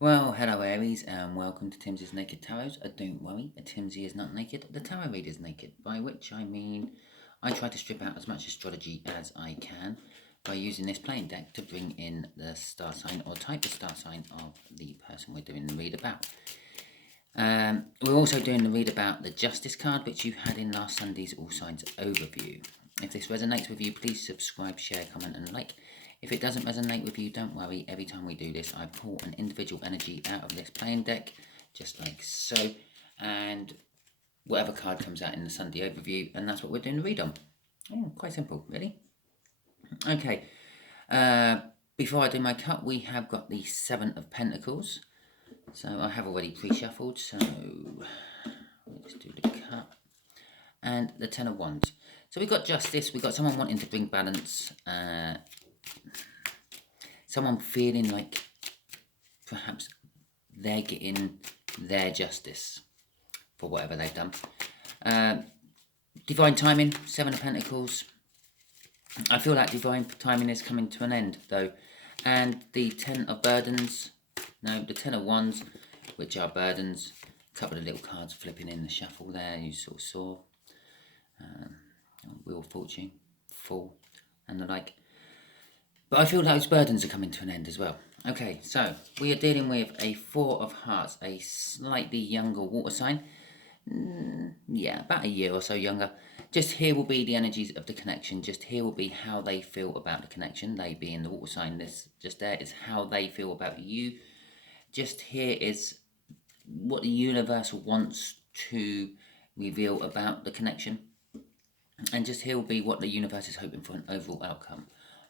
Well, hello Aries, and welcome to Timsy's Naked Tarot. Don't worry, a Timsy is not naked, the tarot reader is naked, by which I mean I try to strip out as much astrology as I can by using this playing deck to bring in the star sign or type of star sign of the person we're doing the read about. We're also doing the read about the Justice card, which you had in last Sunday's All Signs overview. If this resonates with you, please subscribe, share, comment and like. If it doesn't resonate with you, don't worry. Every time we do this, I pull an individual energy out of this playing deck, just like so, and whatever card comes out in the Sunday overview, and that's what we're doing the read on. Oh, quite simple, really. Okay, before I do my cut, we have got the Seven of Pentacles. So I have already pre-shuffled, so let's do the cut. And the Ten of Wands. So we've got Justice, we've got someone wanting to bring balance, someone feeling like perhaps they're getting their justice for whatever they've done. Divine timing, Seven of Pentacles. I feel like divine timing is coming to an end though. And the Ten of Burdens, no, the Ten of Wands, which are burdens. A couple of little cards flipping in the shuffle there, you sort of saw. Wheel of Fortune, Fool, and the like. But I feel those burdens are coming to an end as well. Okay, so we are dealing with a Four of Hearts, a slightly younger water sign. Yeah, about a year or so younger. Just here will be the energies of the connection. Just here will be how they feel about the connection. They being the water sign. This just there is how they feel about you. Just here is what the universe wants to reveal about the connection. And just here will be what the universe is hoping for an overall outcome.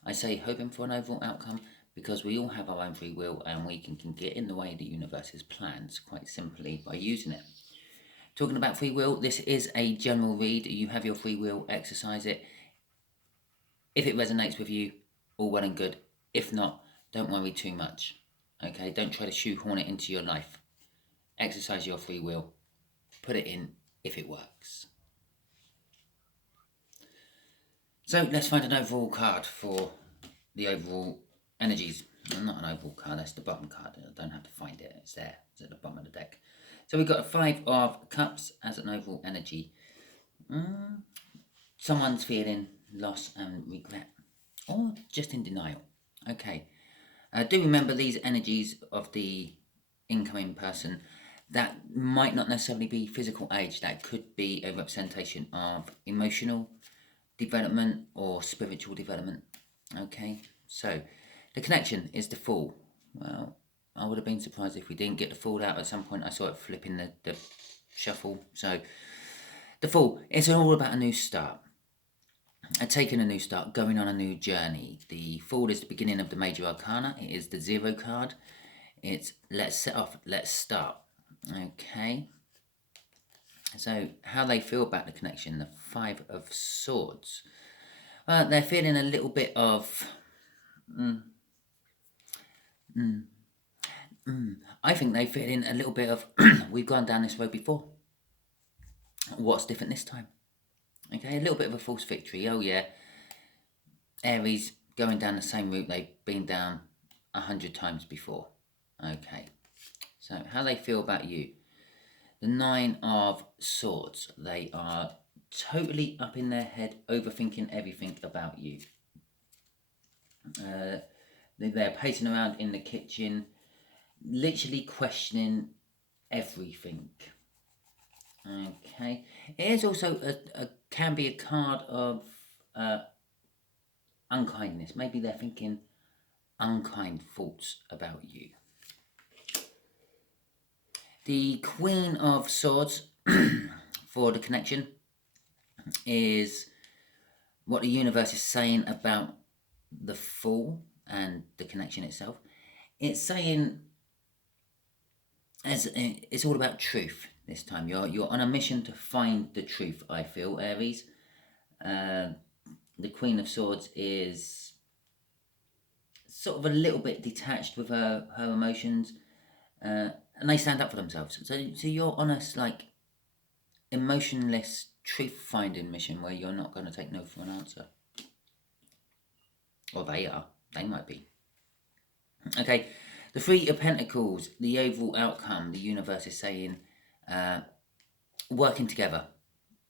I say hoping for an overall outcome because we all have our own free will and we can get in the way of the universe's plans quite simply by using it. Talking about free will, this is a general read. You have your free will, exercise it. If it resonates with you, all well and good. If not, don't worry too much. Okay, don't try to shoehorn it into your life. Exercise your free will. Put it in if it works. So let's find an overall card for the overall energies. Not an overall card, that's the bottom card. I don't have to find it, it's there. It's at the bottom of the deck. So we've got a Five of Cups as an overall energy. Someone's feeling loss and regret, or just in denial. Okay. Do remember these energies of the incoming person. That might not necessarily be physical age. That could be a representation of emotional development or spiritual development. Okay, so the connection is the Fool. Well, I would have been surprised if we didn't get the Fool out at some point. I saw it flipping the shuffle. So the Fool, it's all about a new start. Taking a new start, going on a new journey. The Fool is the beginning of the major arcana. It is the Zero card. It's let's set off, let's start. Okay. So how they feel about the connection, the Five of Swords. They're feeling a little bit of... I think they're feeling a little bit of, we've gone down this road before. What's different this time? Okay, a little bit of a false victory. Oh yeah, Aries going down the same route they've been down 100 times before. Okay, so how they feel about you. The Nine of Swords. They are totally up in their head, overthinking everything about you. They're pacing around in the kitchen, literally questioning everything. Okay, it is also can be a card of unkindness. Maybe they're thinking unkind thoughts about you. The Queen of Swords for the connection is what the universe is saying about the Fool and the connection itself. It's saying it's all about truth this time. You're on a mission to find the truth, I feel, Aries. The Queen of Swords is sort of a little bit detached with her emotions, and they stand up for themselves. So you're on a like emotionless truth-finding mission where you're not going to take no for an answer. Or they are. They might be. Okay, The Three of Pentacles, the overall outcome, the universe is saying working together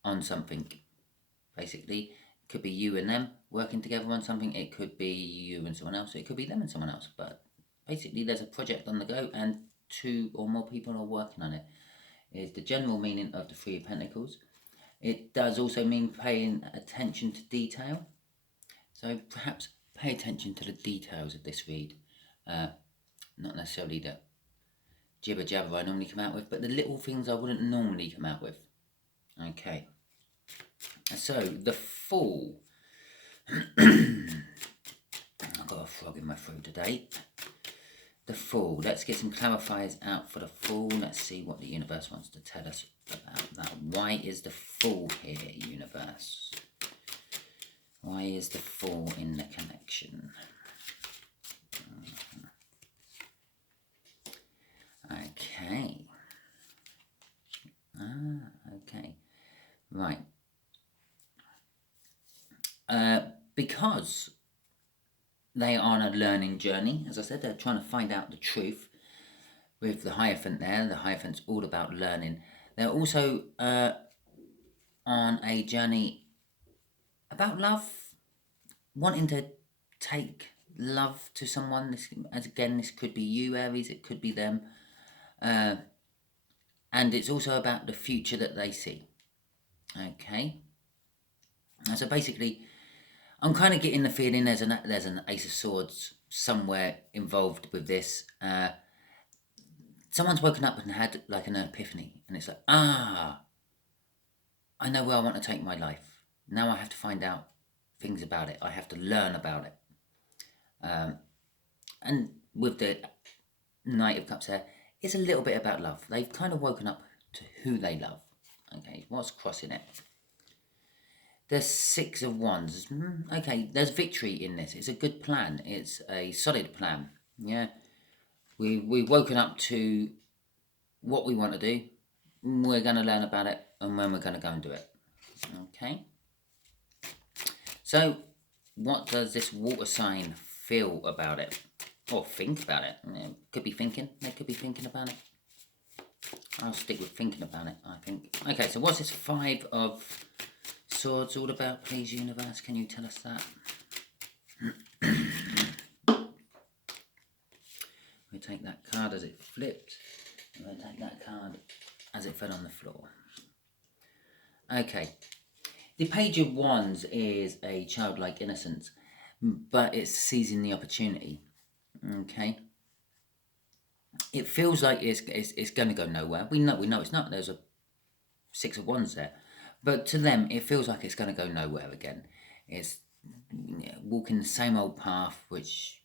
on something. Basically, it could be you and them working together on something. It could be you and someone else. It could be them and someone else. But basically, there's a project on the go and 2 or more people are working on it. Is the general meaning of the Three of Pentacles. It does also mean paying attention to detail. So perhaps pay attention to the details of this read. Not necessarily the jibber jabber I normally come out with, but the little things I wouldn't normally come out with. Okay. So the Fool. I've got a frog in my throat today. The Fool. Let's get some clarifiers out for the Fool. Let's see what the universe wants to tell us about that. Why is the Fool here, universe? Why is the Fool in the connection? Okay. Okay. Right. Because they are on a learning journey, as I said, they're trying to find out the truth. With the Hierophant there, the Hierophant's all about learning. They're also on a journey about love, wanting to take love to someone. This could be you, Aries, it could be them. And it's also about the future that they see. Okay. And so basically, I'm kind of getting the feeling there's an Ace of Swords somewhere involved with this. Someone's woken up and had like an epiphany, and it's like, I know where I want to take my life. Now I have to find out things about it. I have to learn about it. And with the Knight of Cups there, it's a little bit about love. They've kind of woken up to who they love. Okay, what's crossing it? The Six of Wands. Okay, there's victory in this. It's a good plan. It's a solid plan. Yeah, we've woken up to what we want to do. We're going to learn about it, and when we're going to go and do it. Okay. So, what does this water sign feel about it? Or think about it? Could be thinking. They could be thinking about it. I'll stick with thinking about it, I think. Okay, so what's this Five of Swords all about, please, universe? Can you tell us that? We'll take that card as it flipped. And we'll take that card as it fell on the floor. Okay. The Page of Wands is a childlike innocence, but it's seizing the opportunity. Okay. It feels like it's going to go nowhere. We know it's not. There's a Six of Wands there. But to them, it feels like it's going to go nowhere again. It's walking the same old path, which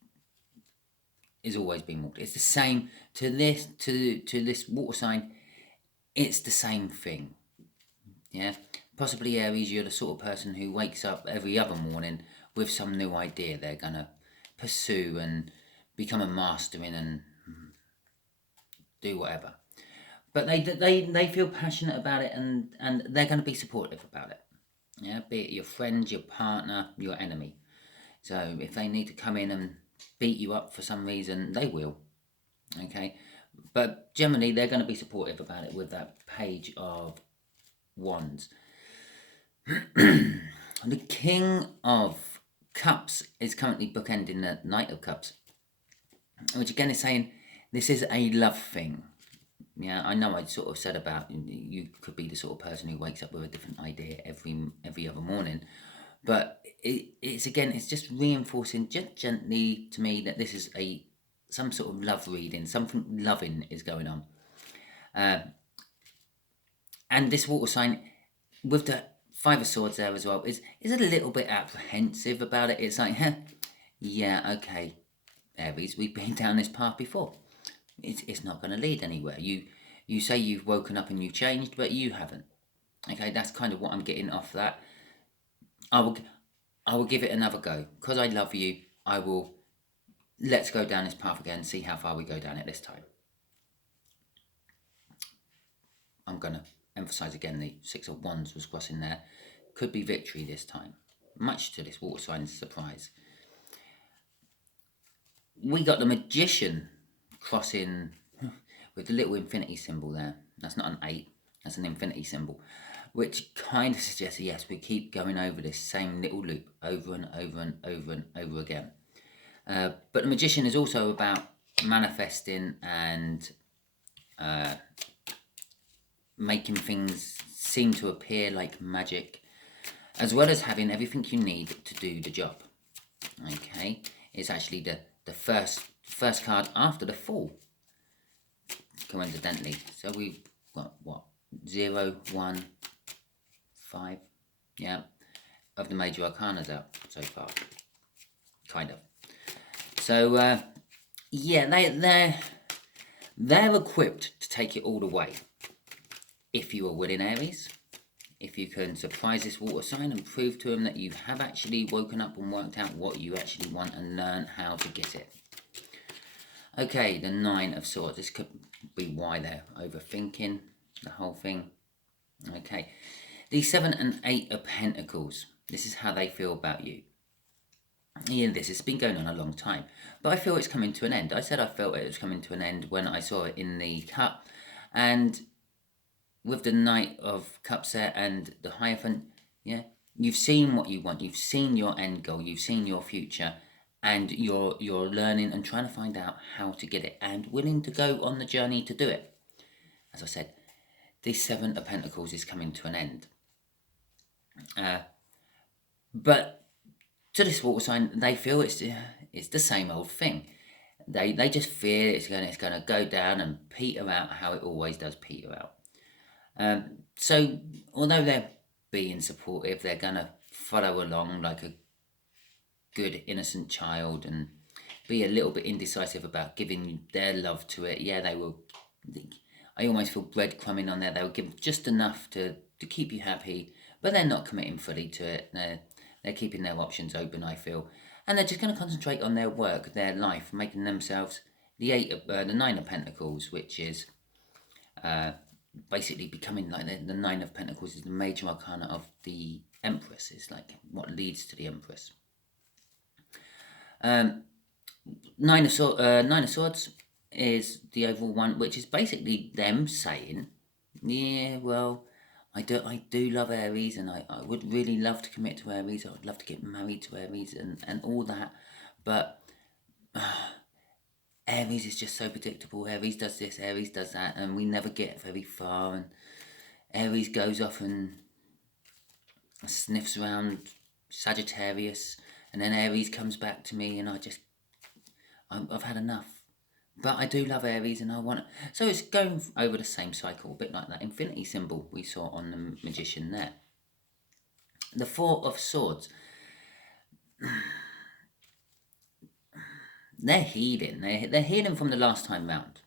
is always being walked. It's the same to this water sign. It's the same thing. Yeah. Possibly Aries, you're the sort of person who wakes up every other morning with some new idea they're going to pursue and become a master in and do whatever. But they feel passionate about it and they're going to be supportive about it. Yeah, be it your friend, your partner, your enemy. So if they need to come in and beat you up for some reason, they will. Okay, but generally they're going to be supportive about it with that Page of Wands. The King of Cups is currently bookending the Knight of Cups, which again is saying this is a love thing. Yeah, I know I sort of said about you could be the sort of person who wakes up with a different idea every other morning, but it's just reinforcing just gently to me that this is some sort of love reading, something loving is going on, and this water sign with the Five of Swords there as well is a little bit apprehensive about it. It's like, yeah, okay, Aries, we've been down this path before. It's not going to lead anywhere. You say you've woken up and you've changed, but you haven't. Okay, that's kind of what I'm getting off that. I will give it another go. Because I love you, let's go down this path again, see how far we go down it this time. I'm going to emphasize again the Six of Wands was crossing there. Could be victory this time, much to this water sign's surprise. We got the Magician crossing with the little infinity symbol there. That's not an 8, that's an infinity symbol, which kind of suggests, yes, we keep going over this same little loop over and over and over and over again. But the Magician is also about manifesting and making things seem to appear like magic, as well as having everything you need to do the job. Okay, it's actually the first card after the Fool, coincidentally. So we've got what, 0, 1, 5, yeah, of the major arcanas out so far, kind of. So yeah, they're equipped to take it all the way. If you are willing, Aries, if you can surprise this water sign and prove to them that you have actually woken up and worked out what you actually want and learn how to get it. Okay, the 9 of Swords. This could be why they're overthinking the whole thing. Okay, the 7 and 8 of Pentacles. This is how they feel about you. Yeah, this has been going on a long time, but I feel it's coming to an end. I said I felt it was coming to an end when I saw it in the cup, and with the Knight of Cups there and the Hierophant, yeah, you've seen what you want, you've seen your end goal, you've seen your future, and you're learning and trying to find out how to get it and willing to go on the journey to do it. As I said, this 7 of Pentacles is coming to an end. But to this water sign, they feel it's the same old thing. They just fear it's going to go down and peter out how it always does peter out. So although they're being supportive, they're going to follow along like a good innocent child and be a little bit indecisive about giving their love to it. Yeah, they will. I almost feel breadcrumbing on there. They'll give just enough to keep you happy, but they're not committing fully to it. They're keeping their options open, I feel, and they're just going to concentrate on their work, their life, making themselves the 9 of Pentacles, which is basically becoming like the 9 of Pentacles is the major arcana of the Empress. It's like what leads to the Empress. 9 of Swords is the overall one, which is basically them saying, yeah, well, I do love Aries, and I would really love to commit to Aries. I would love to get married to Aries and all that, but Aries is just so predictable. Aries does this, Aries does that, and we never get very far, and Aries goes off and sniffs around Sagittarius, and then Aries comes back to me, and I've had enough. But I do love Aries, and I want it. So it's going over the same cycle, a bit like that infinity symbol we saw on the Magician there. The 4 of Swords. They're healing. They're healing from the last time round.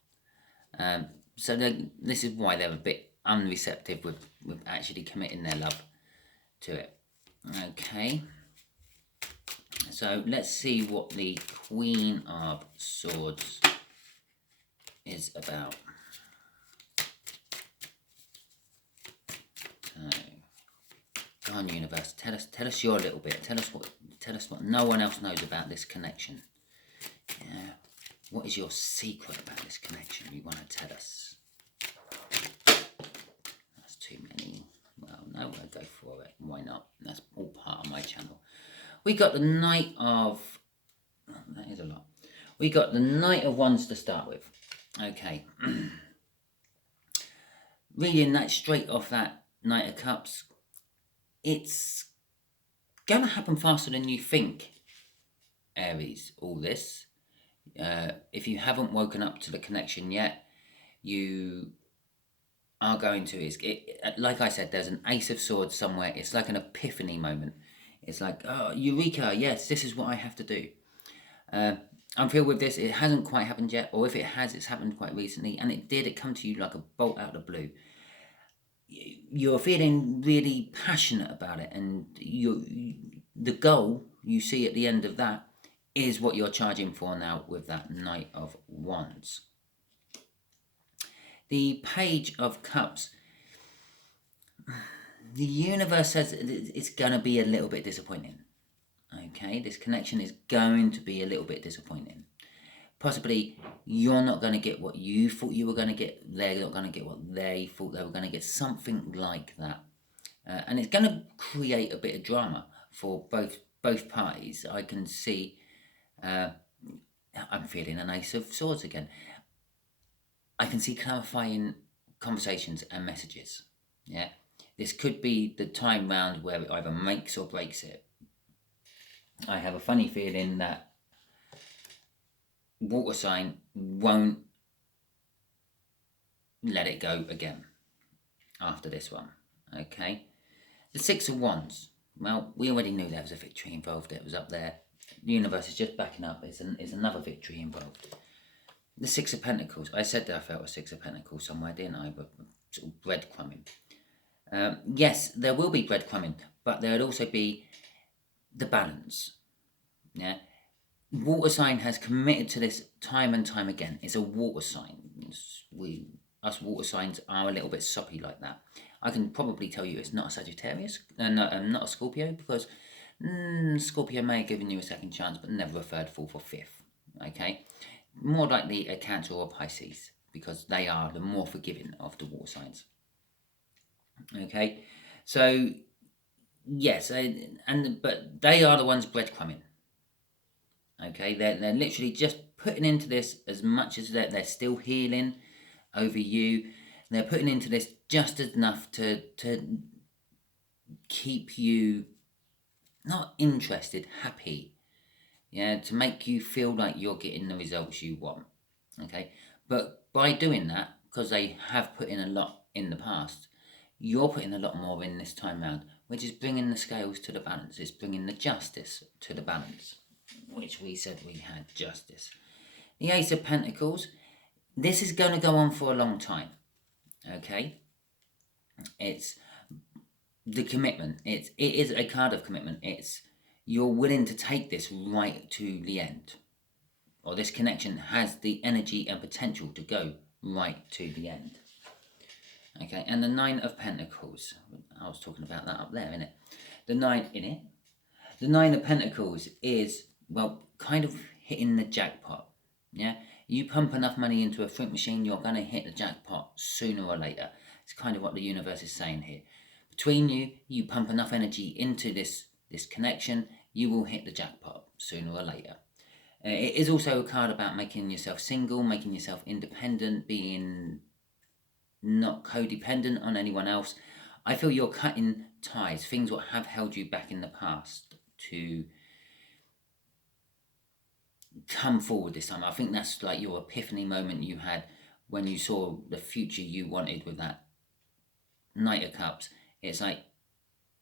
So this is why they're a bit unreceptive with actually committing their love to it. Okay. So let's see what the Queen of Swords is about. So, go on, universe. Tell us your little bit. Tell us what no one else knows about this connection. Yeah. What is your secret about this connection you want to tell us? That's too many. Well, no, I'll go for it. Why not? That's all part of my channel. We got the Knight of... Oh, that is a lot. We got the Knight of Wands to start with. Okay. Reading that straight off that Knight of Cups, it's going to happen faster than you think, Aries, all this. If you haven't woken up to the connection yet, you are going to. Like I said, there's an Ace of Swords somewhere. It's like an epiphany moment. It's like, oh, Eureka, yes, this is what I have to do. I feel with this, it hasn't quite happened yet, or if it has, it's happened quite recently, and it come to you like a bolt out of the blue. You're feeling really passionate about it, and the goal you see at the end of that is what you're charging for now with that Knight of Wands. The Page of Cups. The universe says it's going to be a little bit disappointing. Okay, this connection is going to be a little bit disappointing. possibly you're not going to get what you thought you were going to get. They're not going to get what they thought they were going to get. Something like that. And it's going to create a bit of drama for both parties. I can see... I'm feeling an Ace of Swords again. I can see clarifying conversations and messages. Yeah, this could be the time round where it either makes or breaks it. I have a funny feeling that water sign won't let it go again after this one. Okay, the Six of Wands. Well, we already knew there was a victory involved. It was up there. The universe is just backing up. It's another victory involved. The Six of Pentacles. I said that I felt a Six of Pentacles somewhere, didn't I? But sort of breadcrumbing. Yes, there will be breadcrumbing, but there would also be the balance. Yeah, water sign has committed to this time and time again. It's a water sign. Us water signs are a little bit soppy like that. I can probably tell you it's not a Sagittarius, not a Scorpio, because Scorpio may have given you a second chance, but never a third, fourth, or fifth. Okay, more likely a Cancer or a Pisces, because they are the more forgiving of the water signs. Okay, so yes, but they are the ones breadcrumbing. Okay, they're literally just putting into this as much as they're still healing over you. They're putting into this just enough to keep you not interested, happy. Yeah, to make you feel like you're getting the results you want. Okay, but by doing that, because they have put in a lot in the past, you're putting a lot more in this time round, which is bringing the scales to the balance. It's bringing the justice to the balance, which we said we had justice. The Ace of Pentacles, this is going to go on for a long time. Okay, it's the commitment. It is a card of commitment. It's you're willing to take this right to the end, or this connection has the energy and potential to go right to the end. Okay, and the Nine of Pentacles. I was talking about that up there, innit? The Nine of Pentacles is, well, kind of hitting the jackpot. Yeah, you pump enough money into a fruit machine, you're going to hit the jackpot sooner or later. It's kind of what the universe is saying here. Between you pump enough energy into this connection, you will hit the jackpot sooner or later. It is also a card about making yourself single, making yourself independent, being not codependent on anyone else. I feel you're cutting ties, things that have held you back in the past, to come forward this time. I think that's like your epiphany moment you had when you saw the future you wanted with that Knight of Cups. It's like,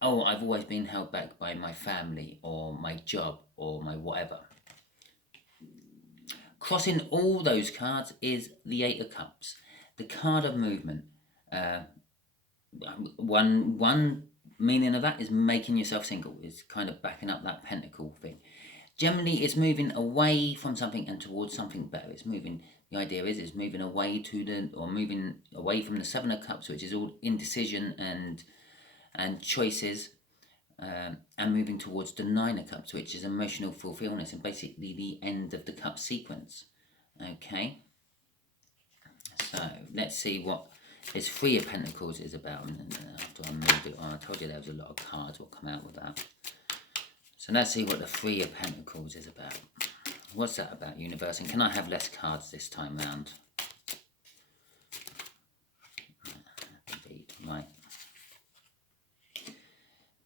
oh, I've always been held back by my family or my job or my whatever. Crossing all those cards is the Eight of Cups, the card of movement. One meaning of that is making yourself single. It's kind of backing up that pentacle thing. Generally, it's moving away from something and towards something better. It's moving. The idea is it's moving away moving away from the Seven of Cups, which is all indecision and choices, and moving towards the Nine of Cups, which is emotional fulfillment and basically the end of the cup sequence. Okay. So let's see what this Three of Pentacles is about. And after I moved it on, I told you there was a lot of cards will come out with that. So let's see what the Three of Pentacles is about. What's that about, universe? And can I have less cards this time round? Indeed, right.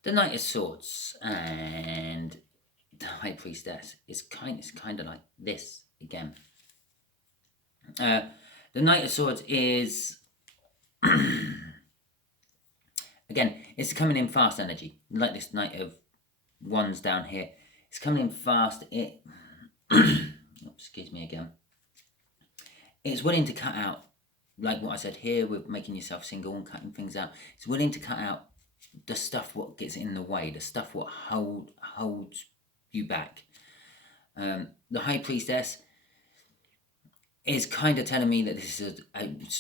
The Knight of Swords and the High Priestess is kind of like this again. The Knight of Swords is again, it's coming in fast energy, like this Knight of Wands down here. It's coming in fast. Excuse me again. It's willing to cut out, like what I said here with making yourself single and cutting things out. It's willing to cut out the stuff what gets in the way, the stuff what holds you back. The High Priestess is kind of telling me that this is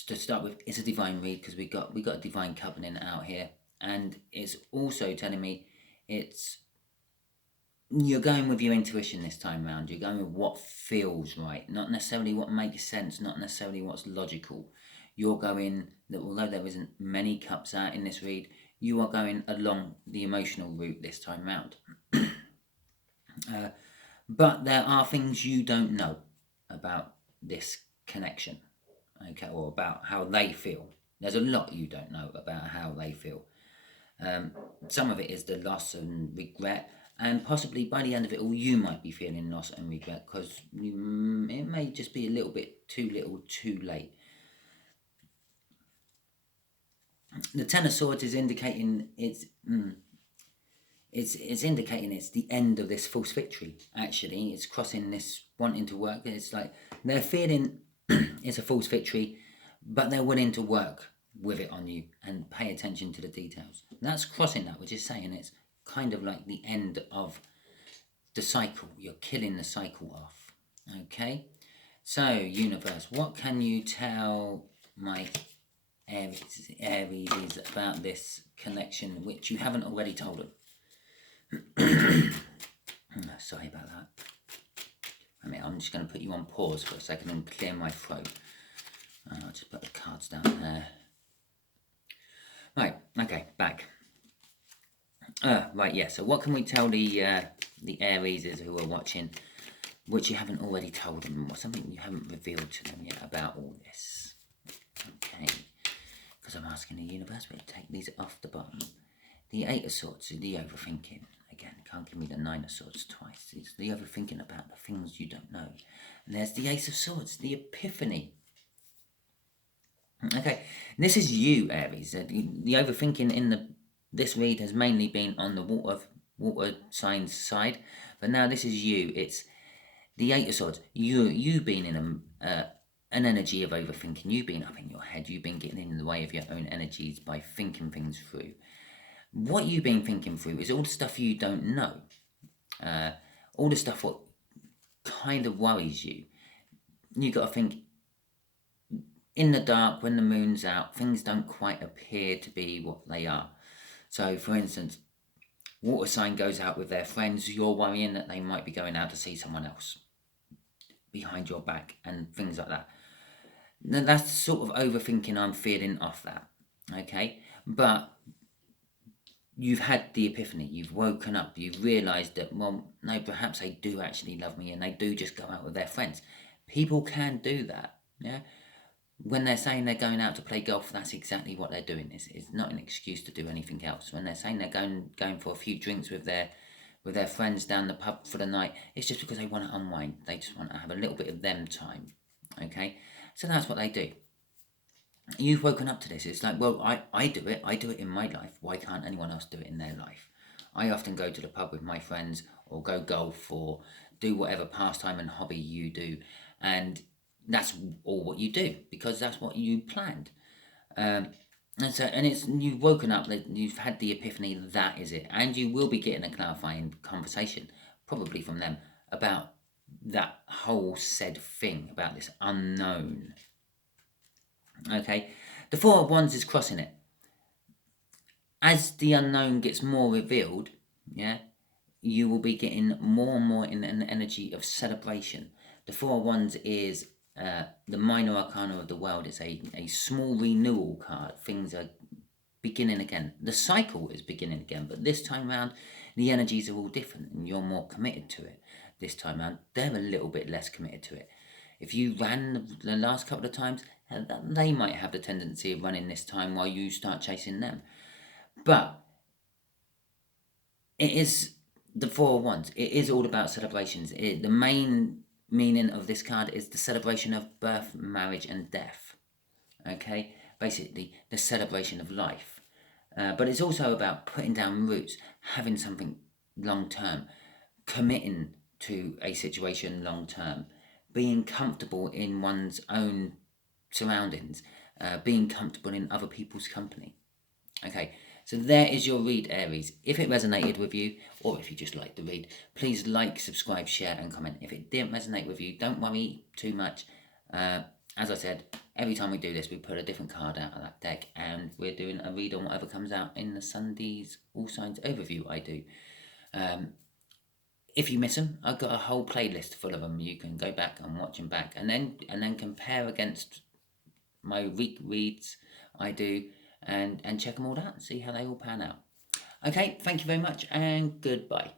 to start with, it's a divine read, because we got a divine covenant out here, and it's also telling me it's you're going with your intuition this time round. You're going with what feels right, not necessarily what makes sense, not necessarily what's logical. You're going that although there isn't many cups out in this read, you are going along the emotional route this time round. But there are things you don't know about this connection, okay, or about how they feel. There's a lot you don't know about how they feel. Some of it is the loss and regret, and possibly by the end of it all, you might be feeling loss and regret because it may just be a little bit too little, too late. The Ten of Swords is indicating it's indicating it's the end of this false victory. Actually, it's crossing this wanting to work. It's like they're feeling it's a false victory, but they're willing to work with it on you and pay attention to the details. And that's crossing that, which is saying it's kind of like the end of the cycle. You're killing the cycle off. Okay, so universe, what can you tell my Aries about this connection which you haven't already told them? Sorry about that. I'm just going to put you on pause for a second and clear my throat. I'll just put the cards down there. Right, okay, back. Right, yeah, so what can we tell the Aries who are watching, which you haven't already told them, or something you haven't revealed to them yet about all this? Okay, because I'm asking the universe, we'll take these off the bottom. The Eight of Swords, the overthinking. Again, can't give me the Nine of Swords twice. It's the overthinking about the things you don't know. And there's the Ace of Swords, the epiphany. Okay, this is you, Aries. The overthinking in this read has mainly been on the water signs side, but now this is you. It's the Eight of Swords. You been in an energy of overthinking. You've been up in your head. You've been getting in the way of your own energies by thinking things through. What you've been thinking through is all the stuff you don't know. All the stuff what kind of worries you. You got to think, in the dark, when the moon's out, things don't quite appear to be what they are. So, for instance, water sign goes out with their friends, you're worrying that they might be going out to see someone else behind your back and things like that. Now, that's sort of overthinking I'm feeling off that, okay? But you've had the epiphany, you've woken up, you've realised that, well, no, perhaps they do actually love me and they do just go out with their friends. People can do that, yeah? When they're saying they're going out to play golf, that's exactly what they're doing. It's not an excuse to do anything else. When they're saying they're going for a few drinks with their friends down the pub for the night, it's just because they want to unwind. They just want to have a little bit of them time, okay? So that's what they do. You've woken up to this. It's like, well, I do it. I do it in my life. Why can't anyone else do it in their life? I often go to the pub with my friends or go golf or do whatever pastime and hobby you do. And that's all what you do because that's what you planned. And you've woken up, that you've had the epiphany, that is it. And you will be getting a clarifying conversation, probably from them, about that whole said thing, about this unknown. Okay, the Four of Wands is crossing it. As the unknown gets more revealed, yeah, you will be getting more and more in an energy of celebration. The Four of Wands is the minor arcana of the world. It's a small renewal card. Things are beginning again. The cycle is beginning again, but this time around, the energies are all different and you're more committed to it. This time around, they're a little bit less committed to it. If you ran the last couple of times, they might have the tendency of running this time while you start chasing them. But it is the Four of Wands. It is all about celebrations. The main meaning of this card is the celebration of birth, marriage, and death. Okay? Basically, the celebration of life. But it's also about putting down roots, having something long term, committing to a situation long term, being comfortable in one's own surroundings, being comfortable in other people's company. Okay, so there is your read, Aries. If it resonated with you, or if you just like the read, please like, subscribe, share, and comment. If it didn't resonate with you, don't worry too much. As I said, every time we do this, we put a different card out of that deck, and we're doing a read on whatever comes out in the Sunday's All Signs overview I do. if you miss them, I've got a whole playlist full of them. You can go back and watch them back, and then compare against my week reads I do, and check them all out, see how they all pan out. Okay, thank you very much, and goodbye.